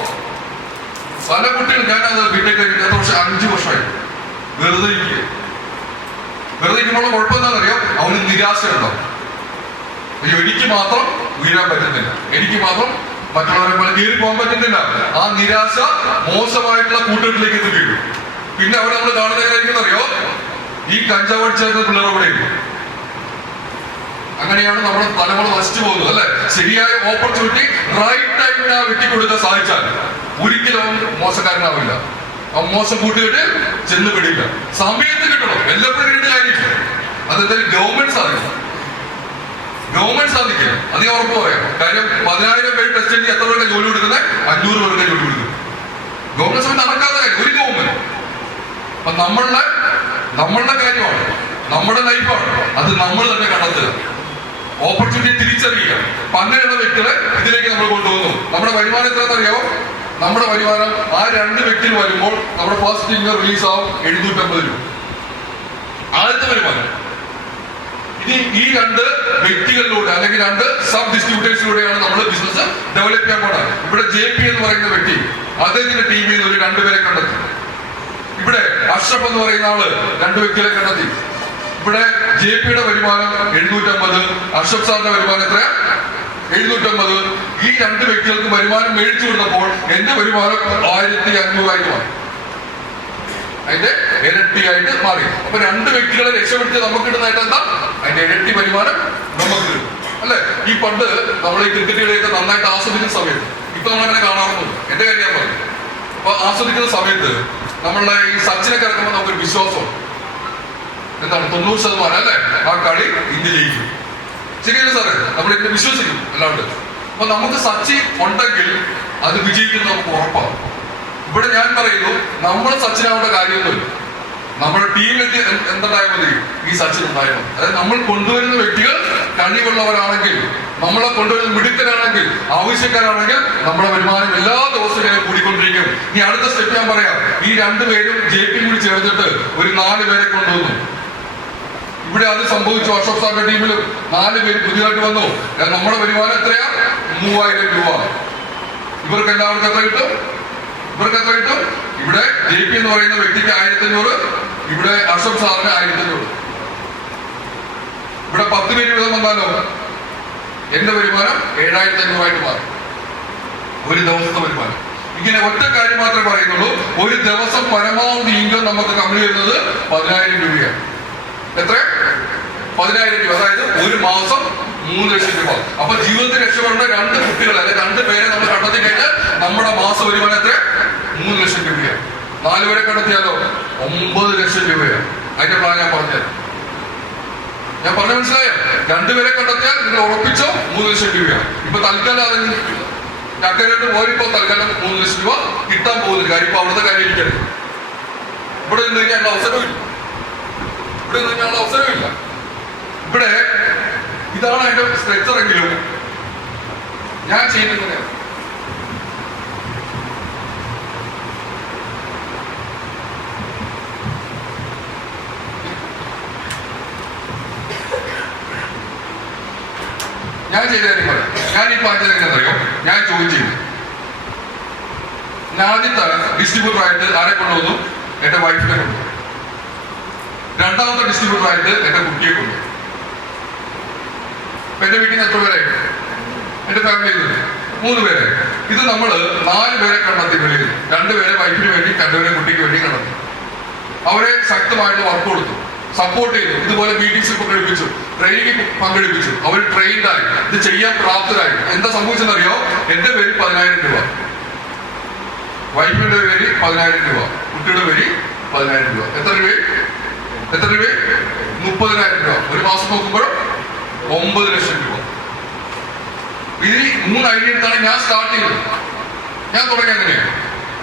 പല കുട്ടികളും, ഞാനത് ബിടെക് കഴിഞ്ഞ 5 വർഷമായി വെറുതെ ഇരിക്കുക. വെറുതെ ഇരിക്കുമ്പോൾ കുഴപ്പം എന്താണെന്നറിയോ, അവന് നിരാശ ഉണ്ടാവും. എനിക്ക് മാത്രം ഉയരാൻ പറ്റുന്നില്ല, എനിക്ക് മാത്രം മറ്റുള്ളവരെ പോലെ കയറി പോകാൻ പറ്റുന്നില്ല. ആ നിരാശ മോശമായിട്ടുള്ള കൂട്ടുകെട്ടിലേക്ക് എത്തിക്കും. പിന്നെ അവിടെ നമ്മൾ കാണുന്നതായിരിക്കും അറിയോ, ഈ കഞ്ചാവ് അടിച്ചേർന്ന പിള്ളേർ അവിടെ ഇല്ല. അങ്ങനെയാണ് നമ്മുടെ തലമുറ നശിച്ചു പോകുന്നത് അല്ലെ. ശരിയായ ഓപ്പർച്യൂണിറ്റി റൈറ്റ് ടൈമിന് വെട്ടിക്കൊടുക്കാൻ സാധിച്ചാൽ ഒരിക്കലും മോശക്കാരനാവില്ല. മോശം കൂട്ടുകെട്ട് ചെന്ന് പിടിയില്ല. സമയത്ത് കിട്ടണം, എല്ലാപ്പോഴും കിട്ടിയ കാര്യമില്ല. അതെന്തായാലും ഗവൺമെന്റ് സാധിക്കും, ഗവൺമെന്റ് സാധിക്കില്ല. അത് ഞാൻ ഉറപ്പ് പറയാം. കാര്യം 10,000 പേര് ടെസ്റ്റ് എഴുതി എത്ര പേർക്ക് ജോലി കൊടുക്കുന്നത്? 500 പേർക്ക് ജോലി കൊടുക്കുന്നത്. ഗവൺമെന്റ് സമയം നടക്കാത്ത കാര്യം ഒരു ഗവൺമെന്റ്. അപ്പൊ നമ്മളുടെ കാര്യമാണ്, നമ്മുടെ ലൈഫാണ്, അത് നമ്മൾ തന്നെ കണ്ടെത്തുക, ഓപ്പർച്യൂണിറ്റി തിരിച്ചറിയുക. അപ്പൊ അങ്ങനെയുള്ള വ്യക്തികളെ ഇതിലേക്ക് നമ്മൾ കൊണ്ടുപോകുന്നു. നമ്മുടെ വരുമാനം എത്രയെന്ന് അറിയാമോ? നമ്മുടെ വരുമാനം ആ 2 വ്യക്തികൾ വരുമ്പോൾ നമ്മുടെ ഫസ്റ്റ് ഇൻകം റിലീസ് ആവും 750 രൂപ ആദ്യത്തെ വരുമാനം. ഇനി ഈ 2 വ്യക്തികളിലൂടെ അല്ലെങ്കിൽ 2 സബ് ഡിസ്ട്രിബ്യൂട്ടേഴ്സിലൂടെയാണ് നമ്മൾ ബിസിനസ് ഡെവലപ്പ് ചെയ്യാൻ പോകുന്നത്. ഇവിടെ JP എന്ന് പറയുന്ന വ്യക്തി അദ്ദേഹത്തിന്റെ ടീമിൽ നിന്ന് ഒരു 2 പേരെ കണ്ടെത്തി. ഇവിടെ അഷ്റഫ് എന്ന് പറയുന്ന ആള് 2 വ്യക്തികളെ കണ്ടെത്തി. ഇവിടെ JPയുടെ വരുമാനം 750, അഷ്റഫ് സാറിന്റെ വരുമാനം എത്രയാ? 750. ഈ 2 വ്യക്തികൾക്ക് വരുമാനം മേടിച്ചു കൊടുത്തപ്പോൾ എന്റെ വരുമാനം 1500 മാറി, അതിന്റെ ഇരട്ടിയായിട്ട് മാറി. അപ്പൊ 2 വ്യക്തികളെ രക്ഷപ്പെടുത്തി നമുക്ക് കിട്ടുന്നതായിട്ട് എന്താ? അതിന്റെ ഇരട്ടി വരുമാനം നമുക്ക് കിട്ടും, അല്ലെ? ഈ പണ്ട് നമ്മൾ ഈ ക്രിക്കറ്റ് കളിയൊക്കെ നന്നായിട്ട് ആസ്വദിക്കുന്ന സമയത്ത്, ഇപ്പൊ നമ്മളങ്ങനെ കാണാറുണ്ട്, എന്റെ കാര്യം ഞാൻ പറഞ്ഞു. അപ്പൊ ആസ്വദിക്കുന്ന സമയത്ത് നമ്മളെ ഈ സച്ചിനൊക്കെ ഇറക്കുമ്പോൾ നമുക്കൊരു വിശ്വാസമാണ്. എന്താണ്? 90% അല്ലെ ആ കളി ഇന്ത്യ ജയിക്കും. ശരിയല്ലേ സാറേ? നമ്മൾ ഇതിനെ വിശ്വസിക്കും അല്ലാണ്ട്. അപ്പൊ നമുക്ക് സച്ചിൻ ഉണ്ടെങ്കിൽ അത് വിജയിക്കുന്നത് നമുക്ക് ഉറപ്പാണ്. ഇവിടെ ഞാൻ പറയുന്നു, നമ്മൾ സച്ചിനാവേണ്ട കാര്യമൊന്നുമില്ല. നമ്മുടെ ടീമിലെത്തി എന്തുണ്ടായാൽ മതി? ഈ സച്ചിൻ ഉണ്ടായാൽ മതി. അതായത് നമ്മൾ കൊണ്ടുവരുന്ന വ്യക്തികൾ കഴിവുള്ളവരാണെങ്കിൽ, നമ്മളെ കൊണ്ടുവരുന്ന മിടുക്കരാണെങ്കിൽ, ആവശ്യക്കാരാണെങ്കിൽ നമ്മുടെ വരുമാനം എല്ലാ ദിവസവും ഇങ്ങനെ കൂടിക്കൊണ്ടിരിക്കും. ഇനി അടുത്ത സ്റ്റെപ്പ് ഞാൻ പറയാം. ഈ 2 പേരും JP കൂടി ചേർന്നിട്ട് ഒരു 4 പേരെ കൊണ്ടുവന്നു. ഇവിടെ അത് സംഭവിച്ചു. അഷ്റഫ് സാറിന്റെ ടീമിലും 4 പേര് പുതിയതായിട്ട് വന്നു. നമ്മുടെ വരുമാനം എത്രയാ? 3000 രൂപ. ഇവർക്ക് എല്ലാവർക്കും എത്ര കിട്ടും? ഇവിടെ JP എന്ന് പറയുന്ന വ്യക്തിക്ക് 1500, ഇവിടെ അഷ്റഫ് സാറിന് 1500. ഇവിടെ 10 പേര് വീതം വന്നാലോ എന്റെ വരുമാനം 7500 ആയിട്ട് മാറും. ഒരു ദിവസത്തെ വരുമാനം. ഇങ്ങനെ ഒറ്റ കാര്യം മാത്രമേ പറയുന്നുള്ളൂ. ഒരു ദിവസം പരമാവധി ഇൻകം നമുക്ക് കമ്പനി വരുന്നത് 10,000 രൂപയാണ്. എത്ര? 10,000 രൂപ. അതായത് ഒരു മാസം 3 ലക്ഷം രൂപ. അപ്പൊ ജീവിതത്തിൽ രക്ഷപ്പെടേണ്ട 2 കുട്ടികൾ അല്ലെങ്കിൽ 2 പേരെ നമ്മൾ കണ്ടെത്തി കഴിഞ്ഞാൽ നമ്മുടെ മാസ വരുമാനം എത്ര? 3 ലക്ഷം രൂപയാണ്. 4 പേരെ കണ്ടെത്തിയാലോ 9 ലക്ഷം രൂപയാണ്. അതിന്റെ പ്ലാൻ ഞാൻ പറഞ്ഞത് മനസ്സിലായോ? 2 പേരെ കണ്ടെത്തിയാൽ നിങ്ങൾ ഉറപ്പിച്ചോ 3 ലക്ഷം രൂപയാണ്. ഇപ്പൊ തൽക്കാലം അതിന് ചക്കരട്ട് പോയിപ്പോ തൽക്കാലം 3 ലക്ഷം രൂപ കിട്ടാൻ പോകുന്നില്ല. കാര്യം ഇപ്പൊ അവിടുത്തെ കാര്യം ഇരിക്കരുത്. ഇവിടെ നിന്ന് കഴിഞ്ഞാൽ അവസരമില്ല. ഇവിടെ ഇതാണ് അതിന്റെ സ്ട്രക്ചർ എങ്കിലും ഞാൻ ചെയ്യുന്നത് ഞാൻ ചെയ്ത കാര്യം പറയാം. ഞാൻ ഈ പറഞ്ഞത് എങ്ങനെയാണെന്നറിയോ? ഞാൻ ചോദിച്ചിരുന്നു. ആദ്യത്തെ ഡിസ്ട്രിബ്യൂട്ടർ ആയിട്ട് ആരെ കൊണ്ടുവന്നു? എന്റെ വൈഫിനെ കൊണ്ടുവന്നു. രണ്ടാമത്തെ ഡിസ്ട്രിബ്യൂട്ടർ ആയിട്ട് എന്റെ കുട്ടിയെ കൊണ്ടുവന്നു. എന്റെ വീട്ടിൽ നിന്ന് എത്ര പേരെ? എന്റെ ഫാമിലിയിൽ നിന്ന് 3 പേരെ. ഇത് നമ്മള് 4 പേരെ കണ്ടെത്തി. വെളിയിൽ 2 പേരെ വൈഫിന് വേണ്ടി, 2 പേരെ കുട്ടിക്ക് വേണ്ടി കണ്ടെത്തി. അവരെ ശക്തമായിട്ട് വർക്ക് കൊടുത്തു, സപ്പോർട്ട് ചെയ്തു. ഇതുപോലെ മീറ്റിംഗ്സിൽ പങ്കെടുപ്പിച്ചു, ട്രെയിനിങ് പങ്കെടുപ്പിച്ചു. അവർ ട്രെയിൻഡായി, ഇത് ചെയ്യാൻ പ്രാപ്തരായി. എന്താ സംഭവിച്ചെന്നറിയോ? എന്റെ പേര് 10,000 രൂപ, വൈഫിന്റെ പേര് 10,000 രൂപ, കുട്ടിയുടെ പേര് 10,000 രൂപ. എത്ര രൂപ? 30,000 രൂപ. ഒരു മാസം നോക്കുമ്പോൾ 9 ലക്ഷം രൂപ. ഇതിൽ 3 ഐഡിയ എടുത്താണ് ഞാൻ സ്റ്റാർട്ട് ചെയ്തത്. ഞാൻ തുടങ്ങി അങ്ങനെയാണ്.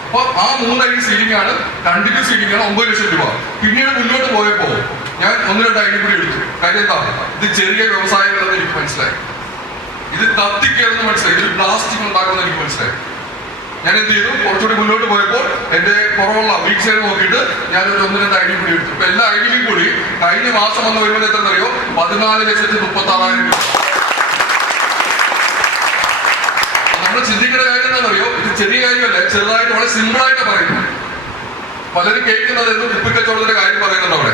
അപ്പൊ ആ 3 ഐഡി സീലിംഗ് ആണ്, കണ്ടിന്യൂസ് സീലിംഗ് ആണ്, 9 ലക്ഷം രൂപ. പിന്നീട് മുന്നോട്ട് പോയപ്പോ ഞാൻ 1-2 ഐഡി കൂടി എടുത്തു. കാര്യം എന്താ? ഇത് ചെറിയ വ്യവസായങ്ങളെന്ന് എനിക്ക് മനസ്സിലായി. ഇത് കത്തിക്കയെന്ന് മനസ്സിലായി. ഇത് പ്ലാസ്റ്റിക് ഉണ്ടാക്കുമെന്ന് എനിക്ക് മനസ്സിലായി. ഞാൻ എന്ത് ചെയ്തു? കുറച്ചുകൂടി മുന്നോട്ട് പോയപ്പോൾ എന്റെ കുറവുള്ള വീക്ക് സൈഡ് നോക്കിയിട്ട് ഞാനൊരു 1-2 ഐഡി കൂടി എടുത്തു. ഇപ്പൊ എല്ലാ ഐഡിയിലും കൂടി കഴിഞ്ഞ മാസം വന്ന വരുമ്പോൾ എത്ര അറിയോ? 14,36,000 രൂപ. നമ്മൾ ചിന്തിക്കേണ്ട കാര്യം എന്താണെന്നറിയോ? ഇത് ചെറിയ കാര്യമല്ല, ചെറുതായിട്ട് വളരെ സിമ്പിൾ ആയിട്ട് പറയുന്നു. പലരും കേൾക്കുന്നത് എന്തോ കുപ്പിക്കച്ചവടത്തിന്റെ കാര്യം പറയുന്നുണ്ട് അവിടെ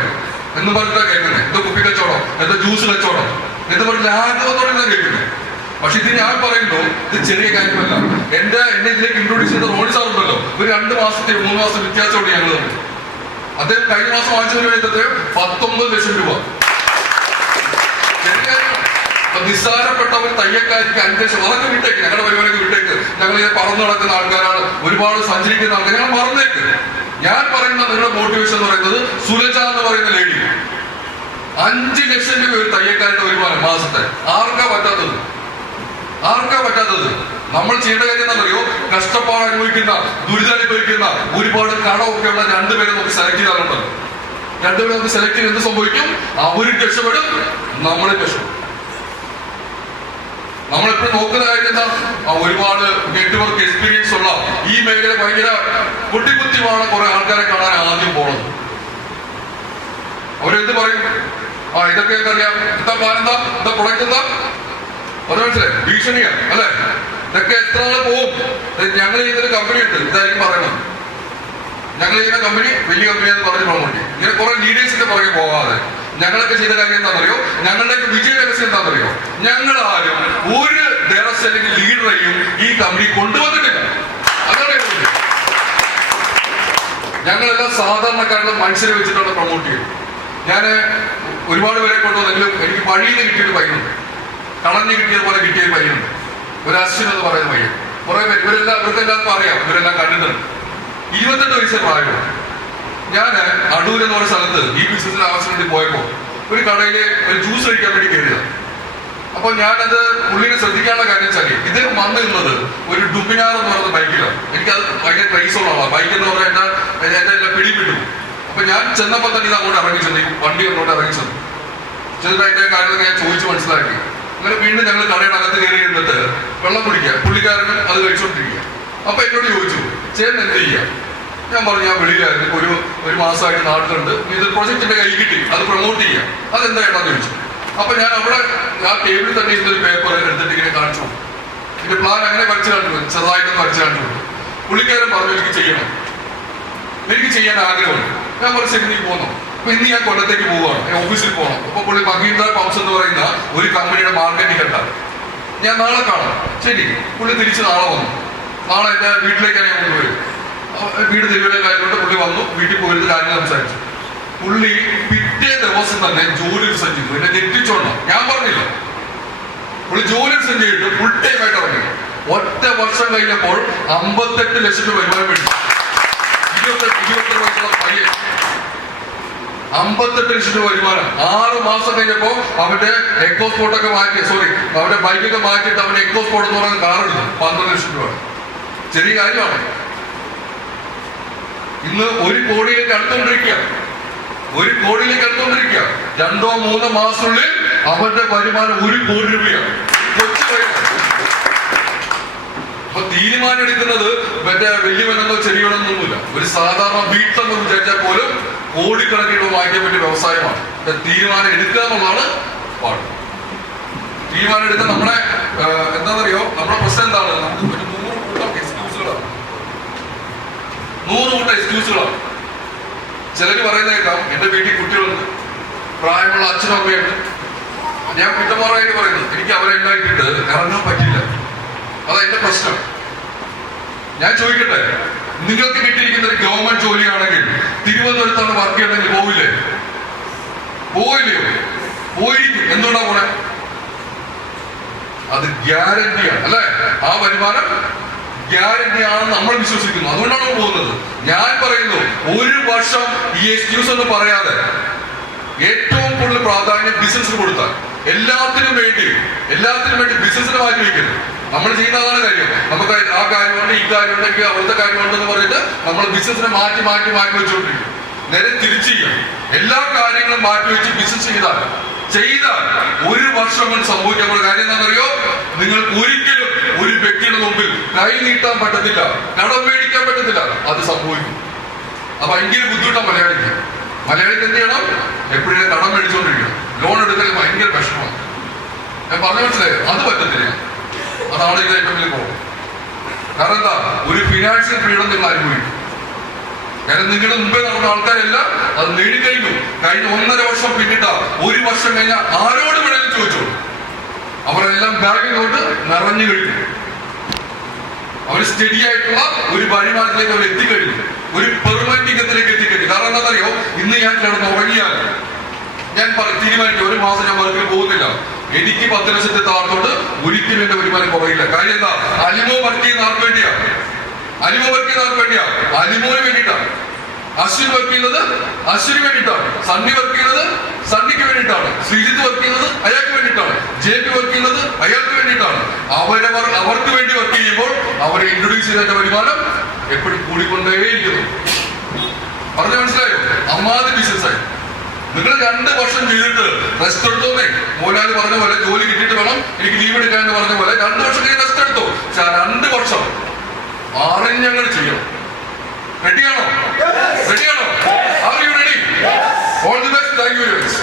എന്ന് പറഞ്ഞിട്ടാണ് കേൾക്കുന്നത്. എന്തോ കുപ്പിക്കച്ചവടം, എന്തോ ജ്യൂസ് കച്ചവടം എന്ന് പറഞ്ഞിട്ട് ആഗ്രഹത്തോടെ കേൾക്കുന്നത്. പക്ഷെ ഇത് ഞാൻ പറയുന്നു, ഇത് ചെറിയ കാര്യമല്ല. എന്നെ ഇതിലേക്ക് ഇൻട്രോഡ്യൂസ് ചെയ്ത റോണി സാർ ഉണ്ടല്ലോ, ഒരു 2 മാസത്തെ 3 മാസം വ്യത്യാസമുണ്ട് ഞങ്ങൾ തമ്മിൽ. അദ്ദേഹം കഴിഞ്ഞ മാസം വാങ്ങിച്ചതിന് വേണ്ടി 19 ലക്ഷം രൂപ. ചെറിയ കാര്യമാണ്. നിസ്സാരപ്പെട്ട ഒരു തയ്യക്കാരിക്ക് 5 ലക്ഷം, അതൊക്കെ വിട്ടേക്ക്. ഞങ്ങളുടെ പരിപാടിക്ക് വിട്ടേക്ക്. ഞങ്ങൾ ഇങ്ങനെ പറന്നു നടക്കുന്ന ആൾക്കാരാണ്, ഒരുപാട് സഞ്ചരിക്കുന്ന ആൾക്കാർ, ഞങ്ങൾ മറന്നേക്ക്. ഞാൻ പറയുന്ന നിങ്ങളുടെ മോട്ടിവേഷൻ എന്ന് പറയുന്നത് സുലജ എന്ന് പറയുന്ന ലേഡി 5 ലക്ഷം രൂപ ഒരു തയ്യക്കാരുടെ വരുമാനം മാസത്തെ. ആർക്കാ പറ്റാത്തത്? നമ്മൾ ചെയ്യേണ്ട കാര്യം എന്താണെന്നറിയോ? കഷ്ടപ്പാട് അനുഭവിക്കുന്ന, ദുരിതമനുഭവിക്കുന്ന, ഒരുപാട് കടമൊക്കെ ഉള്ള 2 പേരെ നമുക്ക് സെലക്ട് ചെയ്താലുണ്ടല്ലോ. 2 പേരെ നമുക്ക് സെലക്ട് ചെയ്ത് എന്ത് സംഭവിക്കും? അവരും രക്ഷപ്പെടും, നമ്മളും രക്ഷപ്പെടും. നമ്മളെപ്പോഴും നോക്കുന്ന കാര്യം എന്താ? ഒരുപാട് നെറ്റ്വർക്ക് എക്സ്പീരിയൻസ് ഉള്ള ഈ മേഖല ഭയങ്കര കുട്ടിക്കുത്തിവാണ് കുറെ ആൾക്കാരെ കാണാൻ ആദ്യം പോണത്. അവരെന്ത് പറയും? ഇതൊക്കെ അറിയാം, എന്താ പ്ലാൻ, എന്താ പ്രൊഡക്റ്റ്, എന്താ അത് മനസ്സിലായി? ഭീഷണിയാ അല്ലെ? ഇതൊക്കെ എത്ര നാളെ പോകും? ഞങ്ങൾ ചെയ്യുന്നൊരു കമ്പനി ഉണ്ട്, ഇതായിരിക്കും പറയണം. ഞങ്ങൾ ചെയ്യുന്ന കമ്പനി വലിയ കമ്പനിയാന്ന് പറഞ്ഞ് പോകണ്ടി. ഇങ്ങനെ കുറെ ലീഡേഴ്സിന്റെ പുറകെ പോകാതെ ഞങ്ങളൊക്കെ ചെയ്ത കാര്യം എന്താണെന്നറിയോ? ഞങ്ങളുടെയൊക്കെ വിജയ രഹസ്യം എന്താണെന്നറിയോ? ഞങ്ങൾ ആരും ഒരു ഡയറക്ടർ അല്ലെങ്കിൽ ലീഡറെയും ഈ കമ്പനി കൊണ്ടുവന്നിട്ടില്ല. അതാണ് ഞങ്ങളെല്ലാം സാധാരണക്കാരുടെ മനുഷ്യരെ വെച്ചിട്ടാണ് പ്രൊമോട്ട് ചെയ്യുന്നത്. ഞാൻ ഒരുപാട് പേരെ കൊണ്ടുവന്നെങ്കിലും എനിക്ക് വഴിയിൽ നിന്ന് കിട്ടിയൊരു പയ്യനുണ്ട്, കളഞ്ഞു കിട്ടിയതുപോലെ കിട്ടിയൊരു പയ്യനുണ്ട്, ഒരു അശ്വിൻ എന്ന് പറയുന്ന പയ്യൻ. കുറെ പേര് ഇവർക്കെല്ലാവർക്കും അറിയാം, ഇവരെല്ലാം കണ്ടിട്ടുണ്ട്. 28 വയസ്സേ പ്രായമുള്ളൂ. ഞാൻ അടൂർ എന്ന് പറയുന്ന സ്ഥലത്ത് ഈ ബിസിനസിന് ആവശ്യം വേണ്ടി പോയപ്പോൾ ഒരു കടയില് ഒരു ജ്യൂസ് കഴിക്കാൻ വേണ്ടി കയറിയതാണ്. അപ്പൊ ഞാനത് പുള്ളിനെ ശ്രദ്ധിക്കാനുള്ള കാര്യം വെച്ചാൽ ഇദ്ദേഹം വന്നിരുന്നത് ഒരു ഡുബിനാർ എന്ന് പറയുന്ന ബൈക്കിലാണ്. എനിക്കത് ഭയങ്കര പ്രൈസുള്ള ആളാണ്. ബൈക്ക് എന്ന് പറഞ്ഞാൽ എന്റെ എല്ലാം പിടിപ്പെട്ടു. അപ്പൊ ഞാൻ ചെന്നപ്പോൾ തന്നെ ഇത് അങ്ങോട്ട് ഇറങ്ങി ചെന്നു, വണ്ടി അങ്ങോട്ട് ഇറങ്ങി ചെന്നു. ചെന്നിട്ട് അതിന്റെ കാര്യങ്ങളൊക്കെ ഞാൻ ചോദിച്ചു മനസ്സിലാക്കി. അങ്ങനെ വീണ്ടും ഞങ്ങൾ കടയുടെ അകത്ത് കയറി ഇരുന്നിട്ട് വെള്ളം കുടിക്കുക, പുള്ളിക്കാരനും അത് കഴിച്ചുകൊണ്ടിരിക്കുക. അപ്പൊ എന്നോട് ചോദിച്ചു, ചേട്ടൻ എന്ത് ചെയ്യാം? ഞാൻ പറഞ്ഞു, ഞാൻ വെളിയിലായിരുന്നു, ഒരു മാസമായിട്ട് നാട്ടിലുണ്ട്, ഇത് പ്രൊജക്ടിന്റെ കൈ കിട്ടി, അത് പ്രൊമോട്ട് ചെയ്യാം, അതെന്താ ഏട്ടാന്ന് ചോദിച്ചു. അപ്പൊ ഞാൻ അവിടെ ആ ടേബിളിൽ തന്നെ ഇരുന്നൊരു പേപ്പർ എടുത്തിട്ട് ഇങ്ങനെ കാണിച്ചു. എന്റെ പ്ലാൻ അങ്ങനെ വരച്ചു കാണിച്ചു, ചെറുതായിട്ടൊന്ന് വരച്ചു കാണിച്ചു. പുള്ളിക്കാരൻ പറഞ്ഞു, എനിക്ക് ചെയ്യാൻ ആഗ്രഹമുണ്ട്. ഞാൻ പറഞ്ഞു, ശരി, നീ പോന്നോ? അപ്പൊ ഇന്ന് ഞാൻ കൊല്ലത്തേക്ക് പോവുകയാണ്, ഓഫീസിൽ പോകണം. അപ്പൊ പുള്ളി മഹീന്ദ്ര പമ്പ്സ് എന്ന് പറയുന്ന ഒരു കമ്പനിയുടെ മാർക്കറ്റിംഗ് ഹെഡാണ്. ഞാൻ നാളെ കാണാം. ശരി, പുള്ളി തിരിച്ച് നാളെ വന്നു. നാളെ എന്റെ വീട്ടിലേക്കാണ് ഞാൻ കൊണ്ടുപോയി. വീട് തിരുവല്ലയിലായതുകൊണ്ട് പുള്ളി വന്നു, വീട്ടിൽ പോയിരുന്ന കാര്യങ്ങൾ സംസാരിച്ചു. പുള്ളി പിറ്റേ ദിവസം തന്നെ ജോലി റിസൈൻ ചെയ്തു. എന്നെ ഞെട്ടിച്ചോണം, ഞാൻ പറഞ്ഞില്ല. പുള്ളി ജോലി റിസൈൻ ചെയ്തിട്ട് ഫുൾ ടൈം ആയിട്ട് ഇറങ്ങി. ഒറ്റ വർഷം കഴിഞ്ഞപ്പോൾ 58 ലക്ഷം രൂപ വരുമാനം വേണ്ടി. 22 വയസ്സുള്ള പയ്യൻ 58 ലക്ഷം രൂപ വരുമാനം. 6 മാസം കഴിഞ്ഞപ്പോ അവന്റെ എക്കോസ്പോർട്ടൊക്കെ മാറ്റി, അവന്റെ ബൈക്കൊക്കെ മാറ്റിയിട്ട് അവന്റെ എക്കോസ്പോർട്ട് എന്ന് പറയുന്ന കാർ എടുത്തു. 12 ലക്ഷം രൂപ. ചെറിയ കാര്യമാണ്. ഇന്ന് 1 കോടിയിലേക്ക് അടുത്തോണ്ടിരിക്കുക. 1 കോടിയിലേക്ക് അടുത്തോണ്ടിരിക്കുക. 2-3 മാസത്തിനുള്ളിൽ അവന്റെ വരുമാനം 1 കോടി രൂപയാണ്. അപ്പൊ തീരുമാനം എടുക്കുന്നത് മറ്റേ വലിയവനെന്നോ ചെറിയവനെന്നൊന്നുമില്ല. ഒരു സാധാരണ വീട്ടിലെന്ന് വിചാരിച്ചാൽ പോലും കോടിക്കണക്കിന് വാങ്ങിക്കാൻ പറ്റിയ വ്യവസായമാണ്. തീരുമാനം എടുക്കുക എന്നുള്ളതാണ് പാട്. തീരുമാനം എടുക്കാൻ നമ്മുടെ എന്താണെന്നറിയോ? നമ്മുടെ പ്രശ്നം എന്താണ്? നമുക്ക് ഒരു 100 കൂട്ടം എക്സ്ക്യൂസുകളാണ്. 100 കൂട്ടം എക്സ്ക്യൂസുകളാണ്. ചിലര് പറയുന്നേക്കാം, എന്റെ വീട്ടിൽ കുട്ടികളുണ്ട്, പ്രായമുള്ള അച്ഛനും അമ്മയുണ്ട്, ഞാൻ കുറ്റമാറായിട്ട് പറയുന്നത്, എനിക്ക് അവരെ ഉണ്ടാക്കിയിട്ട് ഇറങ്ങാൻ പറ്റില്ല, അതാ എന്റെ പ്രശ്നം. ഞാൻ ചോദിക്കട്ടെ, നിങ്ങൾക്ക് കിട്ടിയിരിക്കുന്ന ഒരു ഗവൺമെന്റ് ജോലിയാണെങ്കിൽ തിരുവനന്തപുരത്താണ് വർക്ക് ചെയ്യണമെങ്കിൽ പോവില്ലയോ? പോയിരിക്കും. എന്തുകൊണ്ടാ പോണെ? അത് ഗ്യാരണ്ടിയാണ് അല്ലെ? ആ വരുമാനം ഗ്യാരണ്ടി ആണെന്ന് നമ്മൾ വിശ്വസിക്കുന്നു, അതുകൊണ്ടാണ് പോകുന്നത്. ഞാൻ പറയുന്നു, 1 വർഷം ഈ എക്സ്ക്യൂസ് ഒന്നും പറയാതെ ഏറ്റവും കൂടുതൽ പ്രാധാന്യം ബിസിനസിന് കൊടുത്താൽ, എല്ലാത്തിനും വേണ്ടി ബിസിനസിന് മാറ്റി വയ്ക്കരുത്. നമ്മൾ ചെയ്യുന്ന അതാണ് കാര്യം. നമുക്ക് ആ കാര്യമുണ്ട്, ഈ കാര്യമുണ്ട്, എനിക്ക് അവിടുത്തെ കാര്യമുണ്ടെന്ന് പറഞ്ഞിട്ട് നമ്മൾ ബിസിനസിനെ മാറ്റി വെച്ചുകൊണ്ടിരിക്കും. നേരെ തിരിച്ചു ചെയ്യാം. എല്ലാ കാര്യങ്ങളും മാറ്റി വെച്ച് ബിസിനസ് ചെയ്താൽ 1 വർഷം കൊണ്ട് സംഭവിക്കാൻ കാര്യം എന്താണെന്നറിയോ? നിങ്ങൾക്ക് ഒരിക്കലും ഒരു വ്യക്തിയുടെ മുമ്പിൽ കൈ നീട്ടാൻ പറ്റത്തില്ല, കടം മേടിക്കാൻ പറ്റത്തില്ല. അത് സംഭവിക്കും. അപ്പൊ ഭയങ്കര ബുദ്ധിമുട്ടാണ് മലയാളിക്ക് എന്ത് ചെയ്യണം? എപ്പോഴും കടം മേടിച്ചുകൊണ്ടിരിക്കണം. ലോൺ എടുക്കൽ ഭയങ്കര വിഷമമാണ്. ഞാൻ പറഞ്ഞു മനസ്സിലായോ? അത് പറ്റത്തില്ല. അതാണ് ഇത് ഏറ്റവും വലിയ പ്രോബ്ലം. കാരണം എന്താ? ഒരു ഫിനാൻഷ്യൽ ഫ്രീഡം നിങ്ങൾ അനുഭവിക്കും. കാരണം നിങ്ങളുടെ മുമ്പേ നടന്ന ആൾക്കാരെല്ലാം അത് നേടിക്കഴിഞ്ഞു. കഴിഞ്ഞ 1.5 വർഷം പിന്നിട്ടാ, 1 വർഷം കഴിഞ്ഞാൽ ആരോട് വേണമെങ്കിലും ചോദിച്ചോ, അവരെല്ലാം ബാങ്കിലോട്ട് നിറഞ്ഞു കഴിഞ്ഞു. അവർ സ്റ്റഡി ആയിട്ടുള്ള ഒരു വരുമാനത്തിലേക്ക് അവർ എത്തിക്കഴിഞ്ഞു, ഒരു പെർമനന്റ് ഇൻകത്തിലേക്ക് എത്തിക്കഴിഞ്ഞു. കാരണം എന്താണെന്നറിയോ? ഇന്ന് ഞാൻ കിടന്ന് ഉറങ്ങിയാൽ ഞാൻ തീരുമാനിക്കും, 1 മാസം ഞാൻ വർക്കിന് പോകുന്നില്ല, എനിക്ക് 10 ലക്ഷത്തെ താഴത്തോട്ട് ഒരിക്കലും എന്റെ വരുമാനം കുറയില്ല. കാര്യം എന്താ? അലിമോ വർക്ക് ചെയ്യുന്ന ആർക്ക് വേണ്ടിയാ? അലിമോന് വേണ്ടിയിട്ടാണ്. അശ്വിൻ വർക്ക് ചെയ്യുന്നത് അശ്വിന് വേണ്ടിയിട്ടാണ്, സണ്ണി വർക്ക് ചെയ്യുന്നത് സണ്ണിക്ക് വേണ്ടിയിട്ടാണ്, ശ്രീജിത്ത് വർക്ക് ചെയ്യുന്നത് അയാൾക്ക് വേണ്ടിയിട്ടാണ്, JP വർക്ക് ചെയ്യുന്നത് അയാൾക്ക് വേണ്ടിയിട്ടാണ്. അവർക്ക് വേണ്ടി വർക്ക് ചെയ്യുമ്പോൾ അവരെ ഇൻട്രൊഡ്യൂസ് ചെയ്തതിന്റെ വരുമാനം എപ്പോഴും കൂടിക്കൊണ്ടേയിരിക്കുന്നു. പറഞ്ഞ മനസ്സിലായോ? അമ്മാതി ബിസിനസ്സായി. നിങ്ങൾ 2 വർഷം ചെയ്തിട്ട് റെസ്റ്റ് എടുത്തോന്നേ മോലാല് പറഞ്ഞ പോലെ, ജോലി കിട്ടിയിട്ട് വേണം എനിക്ക് ലീവ് എടുക്കാൻ എന്ന് പറഞ്ഞ പോലെ 2 വർഷം കഴിഞ്ഞ് റെസ്റ്റ് എടുത്തോ. പക്ഷെ ആ 2 വർഷം അറിഞ്ഞങ്ങൾ ചെയ്യണം. റെഡിയാണോ? റെഡിയാണോ? Are you ready? All the best. Thank you very much.